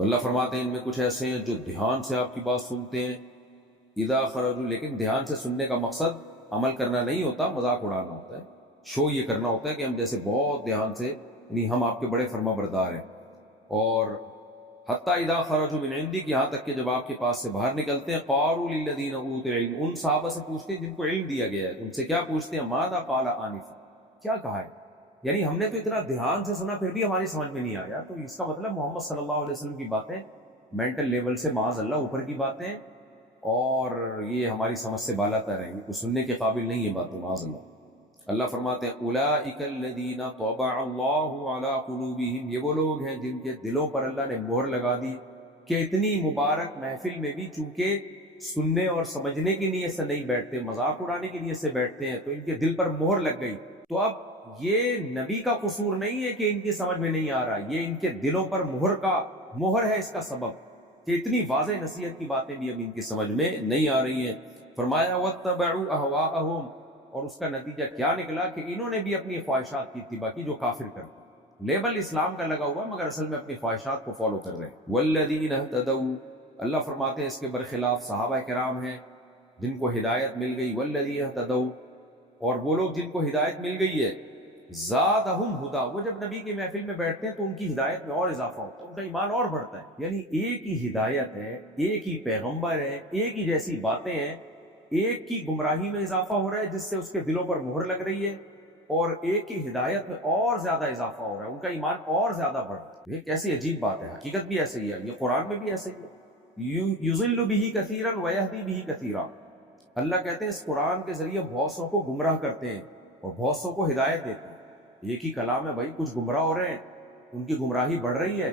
تو اللہ فرماتے ہیں ان میں کچھ ایسے ہیں جو دھیان سے آپ کی بات سنتے ہیں، اذا خرجوا، لیکن دھیان سے سننے کا مقصد عمل کرنا نہیں ہوتا، مذاق اڑانا ہوتا ہے، شو یہ کرنا ہوتا ہے کہ ہم جیسے بہت دھیان سے، یعنی ہم آپ کے بڑے فرما بردار ہیں۔ اور حتیٰ اذا خرجوا من عندک، یہاں تک کہ جب آپ کے پاس سے باہر نکلتے ہیں، قالوا للذین اوتوا العلم، ان صحابہ سے پوچھتے ہیں جن کو علم دیا گیا ہے، ان سے کیا پوچھتے ہیں؟ ماذا قال آنفا، کیا کہا ہے؟ یعنی ہم نے تو اتنا دھیان سے سنا پھر بھی ہماری سمجھ میں نہیں آیا، تو اس کا مطلب محمد صلی اللہ علیہ وسلم کی باتیں مینٹل لیول سے معاذ اللہ اوپر کی باتیں، اور یہ ہماری سمجھ سے بالا تر ہیں، کوئی سننے کے قابل نہیں ہے باتیں معاذ اللہ۔ اللہ فرماتے ہیں اولئک الذین طبع اللہ علی قلوبہم، یہ وہ لوگ ہیں جن کے دلوں پر اللہ نے مہر لگا دی، کہ اتنی مبارک محفل میں بھی چونکہ سننے اور سمجھنے کی نیت سے نہیں بیٹھتے، مذاق اڑانے کی نیت سے بیٹھتے ہیں، تو ان کے دل پر مہر لگ گئی۔ تو اب یہ نبی کا قصور نہیں ہے کہ ان کی سمجھ میں نہیں آ رہا، یہ ان کے دلوں پر مہر ہے اس کا سبب، کہ اتنی واضح نصیحت کی باتیں بھی اب ان کی سمجھ میں نہیں آ رہی ہیں۔ فرمایا وَاتَّبَعُوا أَهْوَاءَهُمْ، اور اس کا نتیجہ کیا نکلا کہ انہوں نے بھی اپنی خواہشات کی اتباع کی، جو کافر کرتے ہیں، لیبل اسلام کا لگا ہوا مگر اصل میں اپنی خواہشات کو فالو کر رہے ہیں۔ وَالَّذِينَ اهْتَدَوْا، اللہ فرماتے ہیں اس کے برخلاف صحابہ کرام ہیں جن کو ہدایت مل گئی، وَالَّذِينَ اهْتَدَوْا، اور وہ لوگ جن کو ہدایت مل گئی ہے، زادہم ہدا، وہ جب نبی کی محفل میں بیٹھتے ہیں تو ان کی ہدایت میں اور اضافہ ہوتا ہے، ان کا ایمان اور بڑھتا ہے۔ یعنی ایک ہی ہدایت ہے، ایک ہی پیغمبر ہے، ایک ہی جیسی باتیں ہیں، ایک کی گمراہی میں اضافہ ہو رہا ہے جس سے اس کے دلوں پر مہر لگ رہی ہے، اور ایک کی ہدایت میں اور زیادہ اضافہ ہو رہا ہے، ان کا ایمان اور زیادہ بڑھ رہا ہے۔ یہ کیسی عجیب بات ہے، حقیقت بھی ایسے ہی ہے، یہ قرآن میں بھی ایسے ہی ہے۔ یضل بہ کثیرا ویہدی بہ کثیرا، اللہ کہتے ہیں اس قرآن کے ذریعے بہت سو کو گمراہ کرتے ہیں اور بہت سو کو ہدایت دیتے ہیں۔ ایک ہی کلام ہے بھائی، کچھ گمراہ ہو رہے ہیں، ان کی گمراہی بڑھ رہی ہے،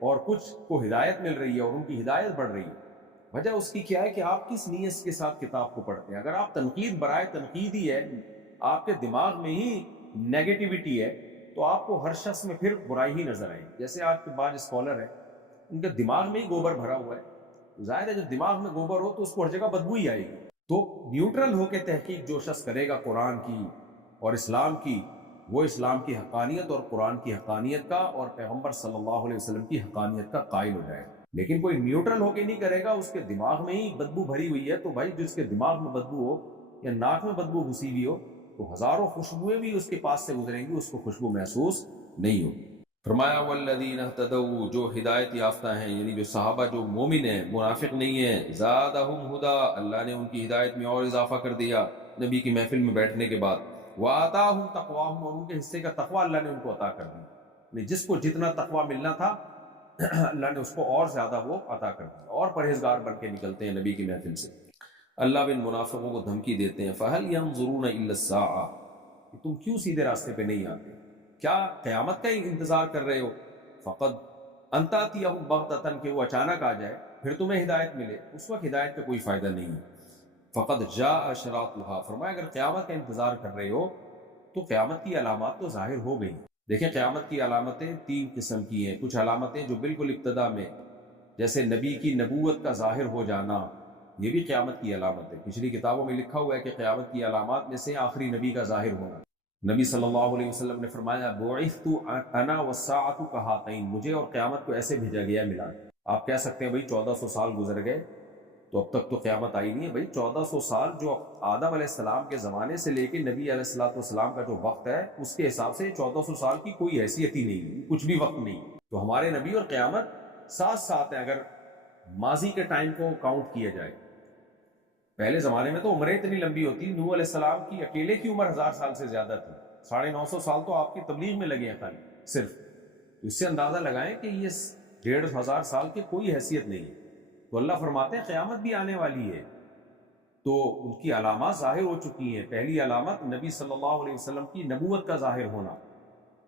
اور کچھ کو ہدایت مل رہی ہے اور ان کی ہدایت بڑھ رہی ہے۔ وجہ اس کی کیا ہے کہ آپ کس نیت کے ساتھ کتاب کو پڑھتے ہیں۔ اگر آپ تنقید برائے تنقید ہی ہے، آپ کے دماغ میں ہی نیگیٹیوٹی ہے، تو آپ کو ہر شخص میں پھر برائی ہی نظر آئے گی۔ جیسے آپ کے بعض اسکالر ہیں، ان کے دماغ میں ہی گوبر بھرا ہوا ہے، ظاہر ہے جب دماغ میں گوبر ہو تو اس کو ہر جگہ بدبو ہی آئے گی۔ تو نیوٹرل ہو کے تحقیق جو شخص کرے گا قرآن کی اور اسلام کی، وہ اسلام کی حقانیت اور قرآن کی حقانیت کا اور پیغمبر صلی اللہ علیہ وسلم کی حقانیت کا قائل ہو جائے گا۔ لیکن کوئی نیوٹرل ہو کے نہیں کرے گا، اس کے دماغ میں ہی بدبو بھری ہوئی ہے، تو بھائی جس کے دماغ میں بدبو ہو یا ناک میں بدبو گھسی ہوئی ہو، تو ہزاروں خوشبوئیں بھی اس کے پاس سے گزریں گی، اس کو خوشبو محسوس نہیں ہوگی۔ فرمایا والذین اہتدوا، جو ہدایت یافتہ ہیں، یعنی جو صحابہ جو مومن ہیں، منافق نہیں ہیں، زادہم ہدا، اللہ نے ان کی ہدایت میں اور اضافہ کر دیا نبی کی محفل میں بیٹھنے کے بعد، وآتاہم تقواہم، اور ان کے حصے کا تقوی اللہ نے ان کو عطا کر دیا، یعنی جس کو جتنا تقوی ملنا تھا اللہ نے اس کو اور زیادہ وہ عطا کر دیا، اور پرہیزگار بن کے نکلتے ہیں نبی کی محفل سے۔ اللہ بن منافقوں کو دھمکی دیتے ہیں، فَهَلْ يَنظُرُونَ إِلَّا السَّاعَةَ، کہ تم کیوں سیدھے راستے پہ نہیں آتے، کیا قیامت کا ہی انتظار کر رہے ہو؟ فقد ان تأتیہم بغتۃ، کہ وہ اچانک آ جائے پھر تمہیں ہدایت ملے، اس وقت ہدایت کا کوئی فائدہ نہیں ہے۔ فقد جاء اشراطها، فرمایا اگر قیامت کا انتظار کر رہے ہو تو قیامت کی علامات تو ظاہر ہو گئی۔ دیکھیں قیامت کی علامتیں تین قسم کی ہیں، کچھ علامتیں جو بالکل ابتدا میں، جیسے نبی کی نبوت کا ظاہر ہو جانا، یہ بھی قیامت کی علامت ہے۔ پچھلی کتابوں میں لکھا ہوا ہے کہ قیامت کی علامات میں سے آخری نبی کا ظاہر ہونا۔ نبی صلی اللہ علیہ وسلم نے فرمایا بعثت انا والساعۃ کہاتین، مجھے اور قیامت کو ایسے بھیجا گیا ملا۔ آپ کہہ سکتے ہیں بھائی 1400 سال گزر گئے تو اب تک تو قیامت آئی نہیں ہے۔ بھائی 1400 سال جو آدم علیہ السلام کے زمانے سے لے کے نبی علیہ السلام کا جو وقت ہے، اس کے حساب سے 1400 سال کی کوئی حیثیت ہی نہیں، کچھ بھی وقت نہیں۔ تو ہمارے نبی اور قیامت ساتھ ساتھ ہیں اگر ماضی کے ٹائم کو کاؤنٹ کیا جائے۔ پہلے زمانے میں تو عمریں اتنی لمبی ہوتی، نوح علیہ السلام کی اکیلے کی عمر 1000 سال سے زیادہ تھی، 950 سال تو آپ کی تبلیغ میں لگے ہیں خالی صرف۔ اس سے اندازہ لگائیں کہ یہ 1500 سال کی کوئی حیثیت نہیں ہے۔ تو اللہ فرماتے ہیں قیامت بھی آنے والی ہے، تو ان کی علامات ظاہر ہو چکی ہیں۔ پہلی علامت نبی صلی اللہ علیہ وسلم کی نبوت کا ظاہر ہونا،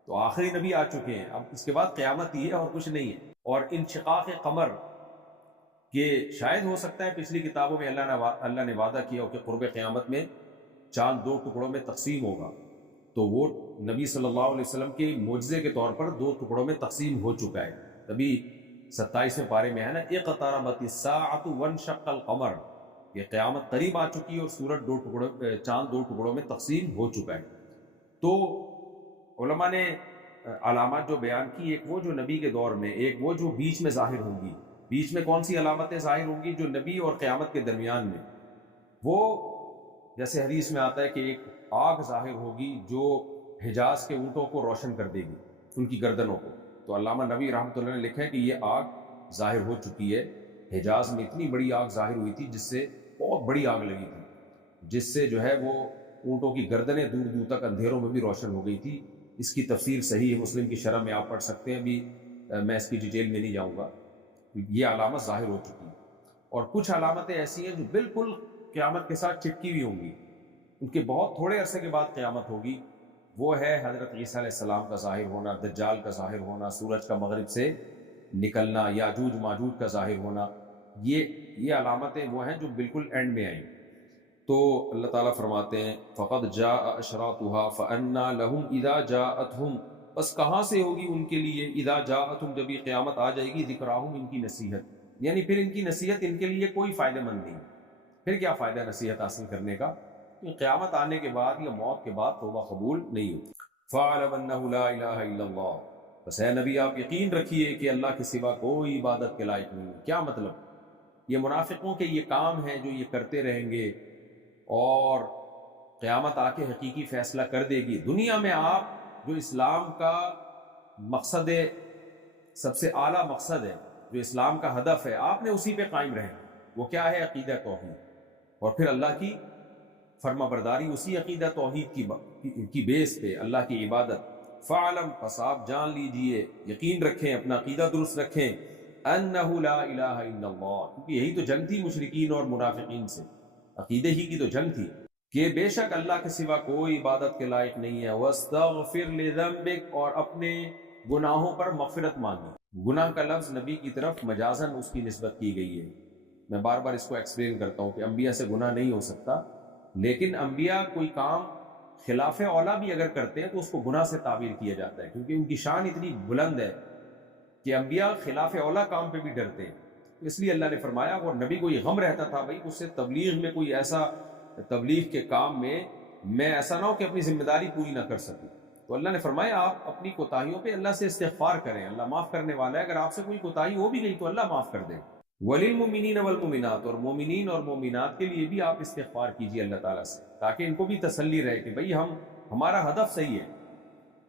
تو آخری نبی آ چکے ہیں، اب اس کے بعد قیامت ہی ہے اور کچھ نہیں ہے۔ اور انشقاق قمر، کہ شاید ہو سکتا ہے پچھلی کتابوں میں اللہ نے وعدہ کیا ہو کہ قرب قیامت میں چاند 2 ٹکڑوں میں تقسیم ہوگا، تو وہ نبی صلی اللہ علیہ وسلم کے معجزے کے طور پر 2 ٹکڑوں میں تقسیم ہو چکا ہے۔ تبھی 27ویں پارے میں ہے نا، اقتربت الساعۃ وانشق القمر، یہ قیامت قریب آ چکی ہے اور سورج چاند 2 ٹکڑوں میں تقسیم ہو چکا ہے۔ تو علماء نے علامات جو بیان کی، ایک وہ جو نبی کے دور میں، ایک وہ جو بیچ میں ظاہر ہوں گی۔ بیچ میں کون سی علامتیں ظاہر ہوں گی؟ جو نبی اور قیامت کے درمیان میں، وہ جیسے حدیث میں آتا ہے کہ ایک آگ ظاہر ہوگی جو حجاز کے اونٹوں کو روشن کر دے گی، ان کی گردنوں کو۔ تو علامہ نبی رحمۃ اللہ نے لکھا ہے کہ یہ آگ ظاہر ہو چکی ہے۔ حجاز میں اتنی بڑی آگ ظاہر ہوئی تھی، جس سے بہت بڑی آگ لگی تھی، جس سے جو ہے وہ اونٹوں کی گردنیں دور دور تک اندھیروں میں بھی روشن ہو گئی تھی۔ اس کی تفسیر صحیح مسلم کی شرح میں آپ پڑھ سکتے ہیں، ابھی میں اس کی ڈیٹیل میں نہیں جاؤں گا۔ یہ علامت ظاہر ہو چکی ہے۔ اور کچھ علامتیں ایسی ہیں جو بالکل قیامت کے ساتھ چپکی ہوئی ہوں گی، ان کے بہت تھوڑے عرصے کے بعد قیامت ہوگی۔ وہ ہے حضرت عیسیٰ علیہ السلام کا ظاہر ہونا، دجال کا ظاہر ہونا، سورج کا مغرب سے نکلنا، یاجوج ماجوج کا ظاہر ہونا۔ یہ علامتیں وہ ہیں جو بالکل اینڈ میں آئیں۔ تو اللہ تعالیٰ فرماتے ہیں فَقَدْ جَاءَ أَشْرَاطُهَا فَأَنَّىٰ لَهُمْ إِذَا جَاءَتْهُمْ، بس کہاں سے ہوگی ان کے لیے، اذا جاءتہم، جب یہ قیامت آ جائے گی، ذکراہم، ان کی نصیحت، یعنی پھر ان کی نصیحت ان کے لیے کوئی فائدہ مند نہیں۔ پھر کیا فائدہ نصیحت حاصل کرنے کا؟ قیامت آنے کے بعد یا موت کے بعد توبہ قبول نہیں ہوتی۔ فَاعْلَمْ أَنَّهُ لَا إِلَٰهَ إِلَّا اللَّهُ، بس اے نبی آپ یقین رکھیے کہ اللہ کے سوا کوئی عبادت کے لائق نہیں ہے۔ کیا مطلب؟ یہ منافقوں کے یہ کام ہیں جو یہ کرتے رہیں گے، اور قیامت آ کے حقیقی فیصلہ کر دے گی۔ دنیا میں آپ جو اسلام کا مقصد ہے، سب سے اعلیٰ مقصد ہے، جو اسلام کا ہدف ہے، آپ نے اسی پہ قائم رہیں۔ وہ کیا ہے؟ عقیدہ توحید، اور پھر اللہ کی فرما برداری اسی عقیدہ توحید کی بیس پہ، اللہ کی عبادت۔ فعلم، پس آپ جان لیجئے، یقین رکھیں، اپنا عقیدہ درست رکھیں، انہ لا الہ الا اللہ، کیونکہ یہی تو جنگ تھی مشرکین اور منافقین سے، عقیدے ہی کی تو جنگ تھی، کہ بے شک اللہ کے سوا کوئی عبادت کے لائق نہیں ہے۔ واستغفر لذنبک، اور اپنے گناہوں پر مغفرت مانگی۔ گناہ کا لفظ نبی کی طرف مجازن اس کی نسبت کی گئی ہے۔ میں بار بار اس کو ایکسپلین کرتا ہوں کہ انبیاء سے گناہ نہیں ہو سکتا، لیکن انبیاء کوئی کام خلاف اولا بھی اگر کرتے ہیں تو اس کو گناہ سے تعبیر کیا جاتا ہے، کیونکہ ان کی شان اتنی بلند ہے کہ انبیاء خلاف اولا کام پہ بھی ڈرتے ہیں۔ اس لیے اللہ نے فرمایا، اور نبی کو یہ غم رہتا تھا بھائی اس سے تبلیغ میں کوئی ایسا، تبلیغ کے کام میں ایسا نہ ہو کہ اپنی ذمہ داری پوری نہ کر سکوں، تو اللہ نے فرمایا آپ اپنی کوتاہیوں پہ اللہ سے استغفار کریں، اللہ معاف کرنے والا ہے۔ اگر آپ سے کوئی کوتاہی ہو بھی گئی تو اللہ معاف کر دے۔ وَلِلْمُؤْمِنِينَ وَالْمُؤْمِنَاتِ، اور مومنین اور مومنات کے لیے بھی آپ استغفار کیجیے اللہ تعالیٰ سے، تاکہ ان کو بھی تسلی رہے کہ بھئی ہمارا ہدف صحیح ہے۔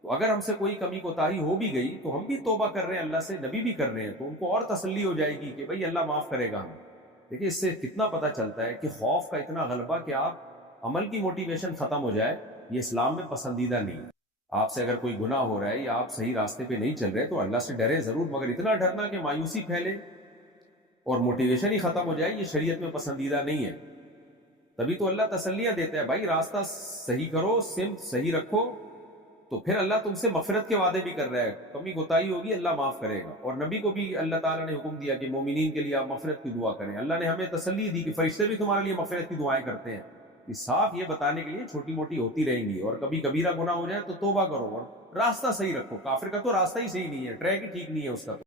تو اگر ہم سے کوئی کمی کوتاہی ہو بھی گئی تو ہم بھی توبہ کر رہے ہیں اللہ سے، نبی بھی کر رہے ہیں، تو ان کو اور تسلی ہو جائے گی کہ بھئی اللہ معاف کرے گا ہمیں۔ دیکھیں اس سے کتنا پتہ چلتا ہے کہ خوف کا اتنا غلبہ کہ آپ عمل کی موٹیویشن ختم ہو جائے، یہ اسلام میں پسندیدہ نہیں ہے۔ آپ سے اگر کوئی گناہ ہو رہا ہے یا آپ صحیح راستے پہ نہیں چل رہے تو اللہ سے ڈرے ضرور، مگر اتنا ڈرنا کہ مایوسی پھیلے اور موٹیویشن ہی ختم ہو جائے، یہ شریعت میں پسندیدہ نہیں ہے۔ تبھی تو اللہ تسلیاں دیتا ہے، بھائی راستہ صحیح کرو، سمت صحیح رکھو، تو پھر اللہ تم سے مغفرت کے وعدے بھی کر رہا ہے، کمی کوتاہی ہوگی اللہ معاف کرے گا۔ اور نبی کو بھی اللہ تعالیٰ نے حکم دیا کہ مومنین کے لیے آپ مغفرت کی دعا کریں۔ اللہ نے ہمیں تسلی دی کہ فرشتے بھی تمہارے لیے مغفرت کی دعائیں کرتے ہیں۔ یہ صاف یہ بتانے کے لیے چھوٹی موٹی ہوتی رہیں گی، اور کبھی کبیرہ گناہ ہو جائے تو توبہ کرو اور راستہ صحیح رکھو۔ کافر کا تو راستہ ہی صحیح نہیں ہے، ٹریک ہی ٹھیک نہیں ہے اس کا تو۔